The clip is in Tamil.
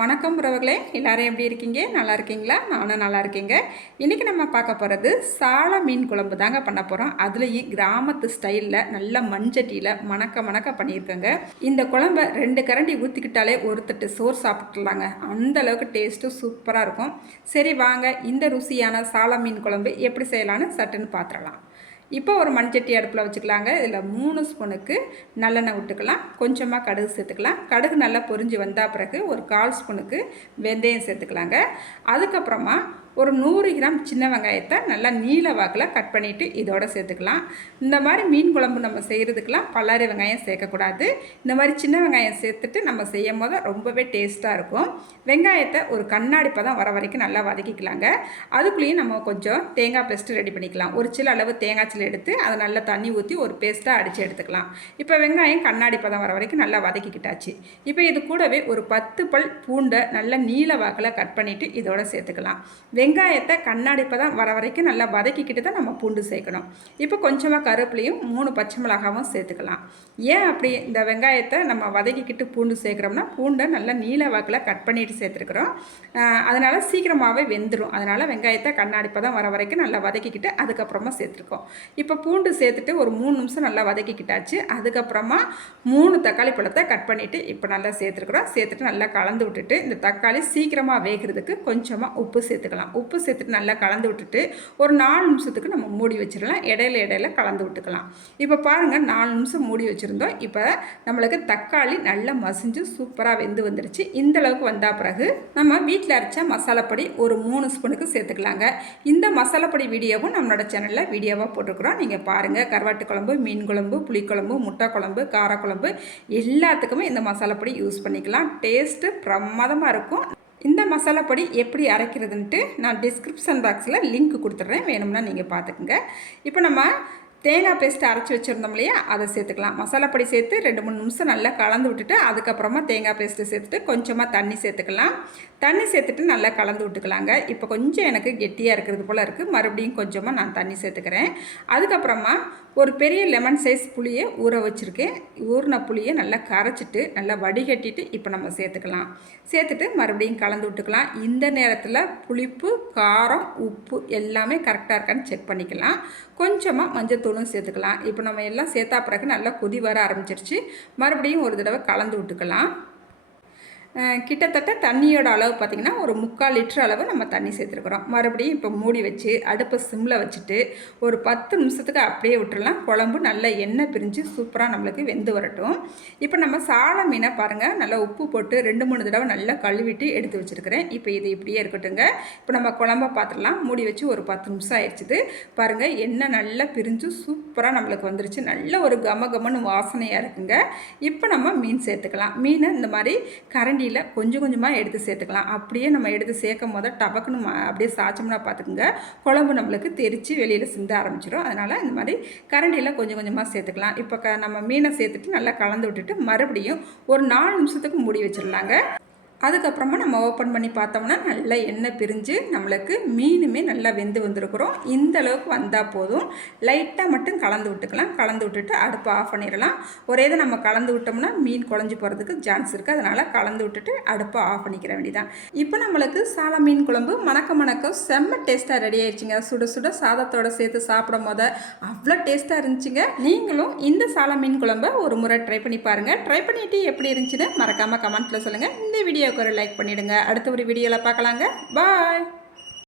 வணக்கம் உறவுகளே, எல்லாரும் எப்படி இருக்கீங்க? நல்லா இருக்கீங்களா? நானும் நல்லா இருக்கேங்க. இன்றைக்கி நம்ம பார்க்க போகிறது சால மீன் குழம்பு தாங்க பண்ண போகிறோம். அதுலேயும் கிராமத்து ஸ்டைலில் நல்ல மண்சட்டியில் மணக்க மணக்க பண்ணியிருக்கேங்க. இந்த குழம்பை 2 கரண்டி ஊற்றிக்கிட்டாலே ஒரு தட்டு சோறு சாப்பிட்டுலாங்க. அந்த அளவுக்கு டேஸ்ட்டும் சூப்பராக இருக்கும். சரி வாங்க, இந்த ருசியான சால மீன் குழம்பு எப்படி செய்யலான்னு சட்டுன்னு பார்த்துடலாம். இப்போ ஒரு மண்சட்டி அடுப்பில் வச்சுக்கலாங்க. இதில் 3 ஸ்பூனுக்கு நல்லெண்ணெய் விட்டுக்கலாம். கொஞ்சமாக கடுகு சேர்த்துக்கலாம். கடுகு நல்லா பொரிஞ்சு வந்தால் பிறகு ஒரு 1/4 ஸ்பூனுக்கு வெந்தயம் சேர்த்துக்கலாங்க. அதுக்கப்புறமா ஒரு 100 கிராம் சின்ன வெங்காயத்தை நல்லா நீல வாக்கில் கட் பண்ணிவிட்டு இதோடு சேர்த்துக்கலாம். இந்த மாதிரி மீன் குழம்பு நம்ம செய்கிறதுக்கெலாம் பல்லாரி வெங்காயம் சேர்க்கக்கூடாது. இந்த மாதிரி சின்ன வெங்காயம் சேர்த்துட்டு நம்ம செய்யும் போது ரொம்பவே டேஸ்ட்டாக இருக்கும். வெங்காயத்தை ஒரு கண்ணாடி பதம் வர வரைக்கும் நல்லா வதக்கிக்கலாங்க. அதுக்குள்ளேயும் நம்ம கொஞ்சம் தேங்காய் பேஸ்ட்டு ரெடி பண்ணிக்கலாம். ஒரு சில அளவு தேங்காய் சில்லு எடுத்து அதை நல்லா தண்ணி ஊற்றி ஒரு பேஸ்ட்டாக அடித்து எடுத்துக்கலாம். இப்போ வெங்காயம் கண்ணாடி பதம் வர வரைக்கும் நல்லா வதக்கிக்கிட்டாச்சு. இப்போ இது கூடவே ஒரு 10 பல் பூண்டை நல்லா நீல வாக்கில் கட் பண்ணிவிட்டு இதோட சேர்த்துக்கலாம். வெங்காயத்தை கண்ணாடி பதம் வர வரைக்கும் நல்லா வதக்கிக்கிட்டு தான் நம்ம பூண்டு சேர்க்கணும். இப்போ கொஞ்சமாக கருவேப்பிலையும் 3 பச்சை மிளகாவும் சேர்த்துக்கலாம். ஏன் அப்படி இந்த வெங்காயத்தை நம்ம வதக்கிக்கிட்டு பூண்டு சேர்க்குறோம்னா, பூண்டை நல்லா நீல வாக்கில் கட் பண்ணிட்டு சேர்த்துருக்குறோம். அதனால் சீக்கிரமாகவே வெந்துடும். அதனால் வெங்காயத்தை கண்ணாடி பதம் வர வரைக்கும் நல்லா வதக்கிக்கிட்டு அதுக்கப்புறமா சேர்த்துருக்கோம். இப்போ பூண்டு சேர்த்துட்டு ஒரு 3 நிமிஷம் நல்லா வதக்கிக்கிட்டாச்சு. அதுக்கப்புறமா 3 தக்காளி பழத்தை கட் பண்ணிவிட்டு இப்போ நல்லா சேர்த்துருக்குறோம். சேர்த்துட்டு நல்லா கலந்து விட்டுட்டு இந்த தக்காளி சீக்கிரமாக வேகிறதுக்கு கொஞ்சமாக உப்பு சேர்த்துக்கலாம். உப்பு சேர்த்துட்டு நல்லா கலந்து விட்டுட்டு ஒரு 4 நிமிஷத்துக்கு நம்ம மூடி வச்சிடலாம். இடையில கலந்து விட்டுக்கலாம். இப்போ பாருங்கள், 4 நிமிஷம் மூடி வச்சுருந்தோம். இப்போ நம்மளுக்கு தக்காளி நல்லா மசிஞ்சு சூப்பராக வெந்து வந்துருச்சு. இந்த அளவுக்கு வந்தால் பிறகு நம்ம வீட்டில் அரைச்ச மசாலாப்பொடி ஒரு 3 ஸ்பூனுக்கு சேர்த்துக்கலாங்க. இந்த மசாலாப்பொடி வீடியோவும் நம்மளோட சேனலில் வீடியோவாக போட்டிருக்கிறோம். நீங்கள் பாருங்கள். கருவாட்டு குழம்பு, மீன் குழம்பு, புளிக்குழம்பு, முட்டை குழம்பு, காரக்குழம்பு எல்லாத்துக்குமே இந்த மசாலாப்பொடி யூஸ் பண்ணிக்கலாம். டேஸ்ட்டு பிரமாதமாக இருக்கும். இந்த மசாலா பொடி எப்படி அரைக்கிறதுன்ட்டு நான் டிஸ்கிரிப்ஷன் பாக்ஸில் லிங்க் கொடுத்துட்றேன், வேணும்னா நீங்கள் பார்த்துக்குங்க. இப்போ நம்ம தேங்காய் பேஸ்ட்டு அரைச்சி வச்சுருந்தோம் இல்லையா, அதை சேர்த்துக்கலாம். மசாலா பொடி சேர்த்து 2-3 நிமிஷம் நல்லா கலந்து விட்டுட்டு அதுக்கப்புறமா தேங்காய் பேஸ்ட்டு சேர்த்துட்டு கொஞ்சமாக தண்ணி சேர்த்துக்கலாம். தண்ணி சேர்த்துட்டு நல்லா கலந்து விட்டுக்கலாங்க. இப்போ கொஞ்சம் எனக்கு கெட்டியாக இருக்கிறது போல் இருக்குது. மறுபடியும் கொஞ்சமாக நான் தண்ணி சேர்த்துக்கிறேன். அதுக்கப்புறமா ஒரு பெரிய லெமன் சைஸ் புளியை ஊற வச்சுருக்கேன். ஊறின புளியை நல்லா கரைச்சிட்டு நல்லா வடிகட்டிட்டு இப்போ நம்ம சேர்த்துக்கலாம். சேர்த்துட்டு மறுபடியும் கலந்து விட்டுக்கலாம். இந்த நேரத்தில் புளிப்பு, காரம், உப்பு எல்லாமே கரெக்டாக இருக்கான்னு செக் பண்ணிக்கலாம். கொஞ்சமாக மஞ்சத்தூளும் சேர்த்துக்கலாம். இப்போ நம்ம எல்லாம் சேர்த்தா பிறகு நல்லா கொதி வர ஆரம்பிச்சிருச்சு. மறுபடியும் ஒரு தடவை கலந்து விட்டுக்கலாம். கிட்டத்தட்ட தண்ணியோட அளவு பார்த்திங்கன்னா ஒரு 3/4 லிட்டர் அளவு நம்ம தண்ணி சேர்த்துருக்குறோம். மறுபடியும் இப்போ மூடி வச்சு அடுப்பை சிம்மில் வச்சுட்டு ஒரு 10 நிமிஷத்துக்கு அப்படியே விட்டுடலாம். குழம்பு நல்லா எண்ணெய் பிரிஞ்சு சூப்பராக நம்மளுக்கு வெந்து வரட்டும். இப்போ நம்ம சால மீனை பாருங்கள், நல்லா உப்பு போட்டு 2-3 தடவை நல்லா கழுவிட்டு எடுத்து வச்சுருக்கிறேன். இப்போ இது இப்படியே இருக்கட்டுங்க. இப்போ நம்ம குழம்ப பார்த்துடலாம். மூடி வச்சு ஒரு 10 நிமிஷம் ஆயிடுச்சுது. பாருங்கள், எண்ணெய் நல்லா பிரிஞ்சு சூப்பராக நம்மளுக்கு வந்துருச்சு. நல்ல ஒரு கமன்னு வாசனையாக இருக்குங்க. இப்போ நம்ம மீன் சேர்த்துக்கலாம். மீனை இந்த மாதிரி கரண்டி கொஞ்சம் கொஞ்சமாக எடுத்து சேர்த்துக்கலாம். அப்படியே நம்ம எடுத்து சேர்க்கும் போது டபக்குன்னு அப்படியே சாய்ச்சோம்னா பார்த்துக்குங்க, குழம்பு நம்மளுக்கு தெரித்து வெளியில் சிந்த ஆரம்பிச்சிடும். அதனால் இந்த மாதிரி கரண்டியில் கொஞ்சம் கொஞ்சமாக சேர்த்துக்கலாம். இப்போ நம்ம மீனை சேர்த்துட்டு நல்லா கலந்து விட்டுட்டு மறுபடியும் ஒரு 4 நிமிஷத்துக்கு மூடி வச்சிடலாங்க. அதுக்கப்புறமா நம்ம ஓப்பன் பண்ணி பார்த்தோம்னா நல்லா எண்ணெய் பிரிஞ்சு நம்மளுக்கு மீனுமே நல்லா வெந்து வந்துருக்குறோம். இந்த அளவுக்கு வந்தால் போதும். லைட்டாக மட்டும் கலந்து விட்டுக்கலாம். கலந்து விட்டுட்டு அடுப்பை ஆஃப் பண்ணிடலாம். ஒரே இதை நம்ம கலந்து விட்டோம்னா மீன் குழஞ்சி போகிறதுக்கு சான்ஸ் இருக்குது. அதனால் கலந்து விட்டுட்டு அடுப்பை ஆஃப் பண்ணிக்கிற வேண்டியதான். இப்போ நம்மளுக்கு சால மீன் குழம்பு மணக்க செம்ம டேஸ்ட்டாக ரெடி ஆயிடுச்சுங்க. சுட சுட சாதத்தோடு சேர்த்து சாப்பிடும் போது அவ்வளோ டேஸ்ட்டாக இருந்துச்சுங்க. நீங்களும் இந்த சால மீன் குழம்பை ஒரு முறை ட்ரை பண்ணி பாருங்கள். ட்ரை பண்ணிவிட்டு எப்படி இருந்துச்சுன்னு மறக்காமல் கமெண்ட்டில் சொல்லுங்கள். இந்த வீடியோ ஒரு லைக் பண்ணிடுங்க. அடுத்த ஒரு வீடியோவில் பார்க்கலாங்க. பாய்.